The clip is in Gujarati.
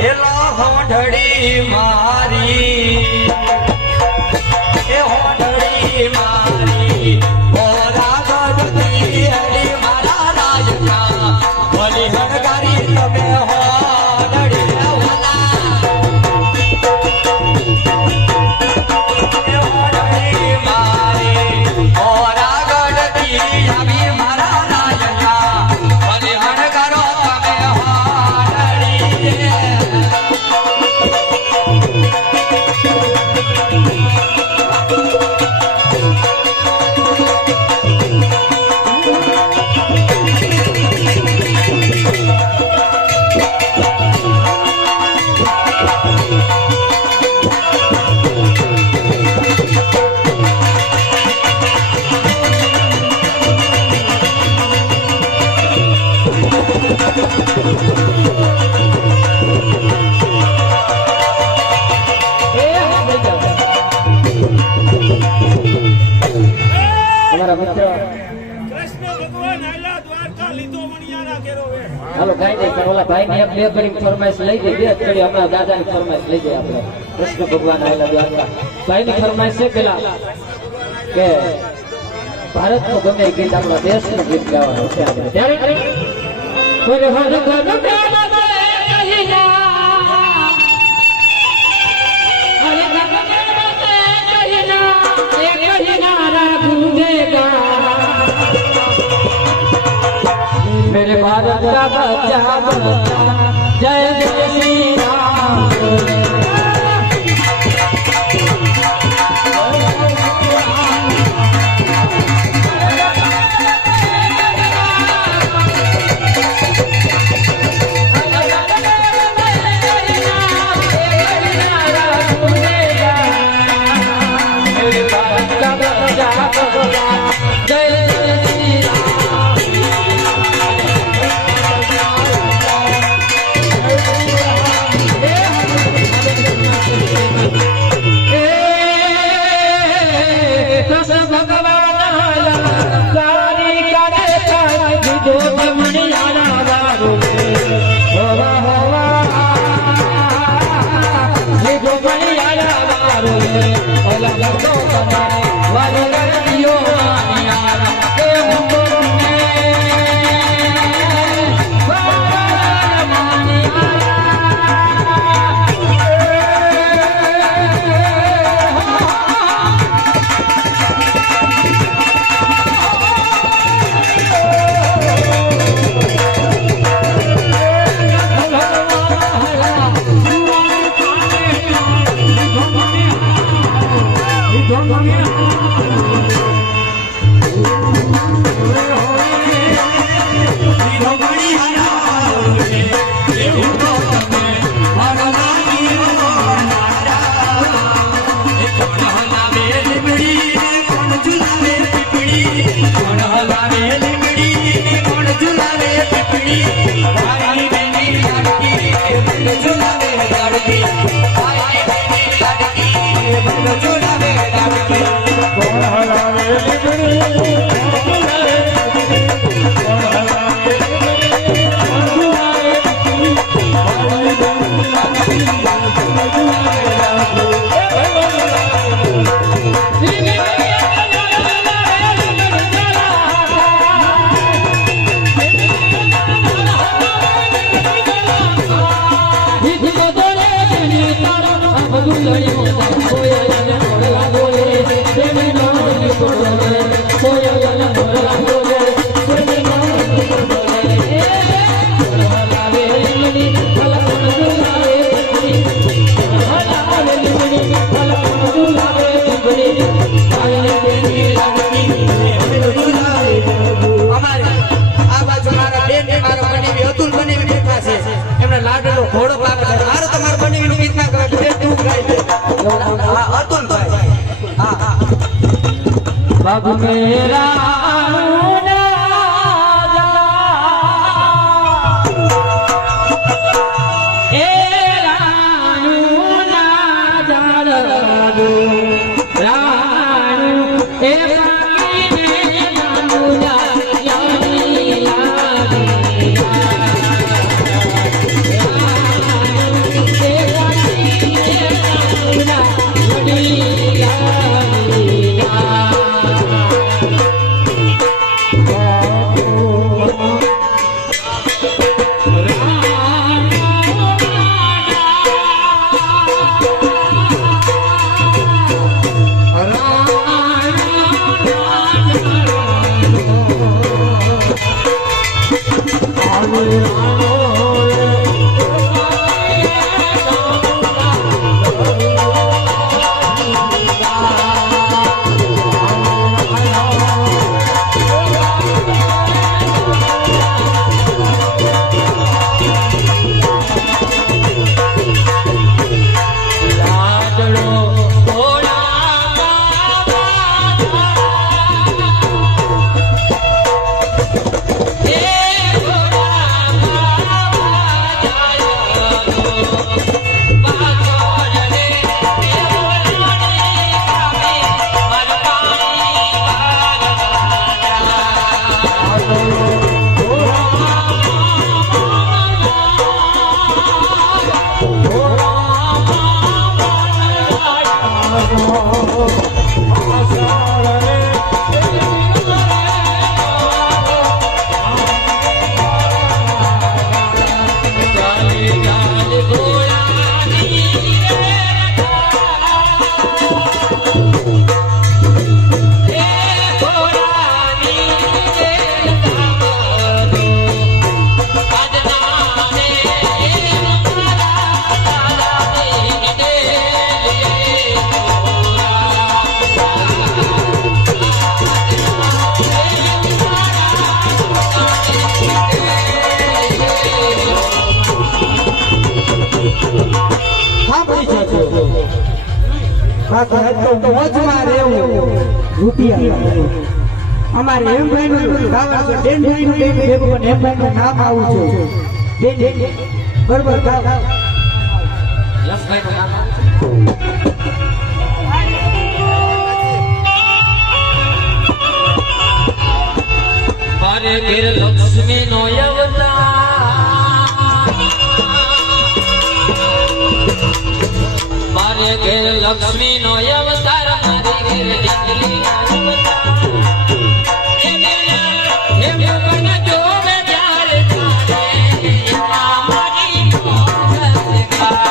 એલો હોંઢડી મારી એ હોંઢડી મારી ઓરા ગઢતી હરી મારા રાજના ભલી હણગારી તમે હોંઢડી હાલો કઈ નહીં પણ ઓલા ભાઈ ની બે ઘડી ફરમાઈશ લઈ દે બે ઘડી હમણાં દાદા ની ફરમાઈશ લઈ દે આપણે કૃષ્ણ ભગવાન આવેલા દ્વારકા ભાઈ ની ફરમાઈશ છે પેલા કે ભારત નું ગમે એ ગીત આપણા દેશ નું ગીત ગાવાનું છે આપણે ત્યારે मेरे भारत का बच्चा बच्चा जय जय श्री राम बाबू मेरा બાકી આજ તો મોજમાં રહેવું રૂપિયા અમારે એમ ભાઈનું ગાવા છે બેન ભાઈનું બેન ભેગું પણ એમ ભાઈનું નામ આવું છે બેન બરોબર ગાવ યશભાઈનું નામ આવે છે. મારે ઘેર લક્ષ્મી નો અવતાર, મારે ઘેર લક્ષ્મી નો અવતાર, મારે ઘેર ડીંગલી નો અવતાર. હે ભગવાન જોવે ત્યારે તારે, મારી મોજ શિકાર.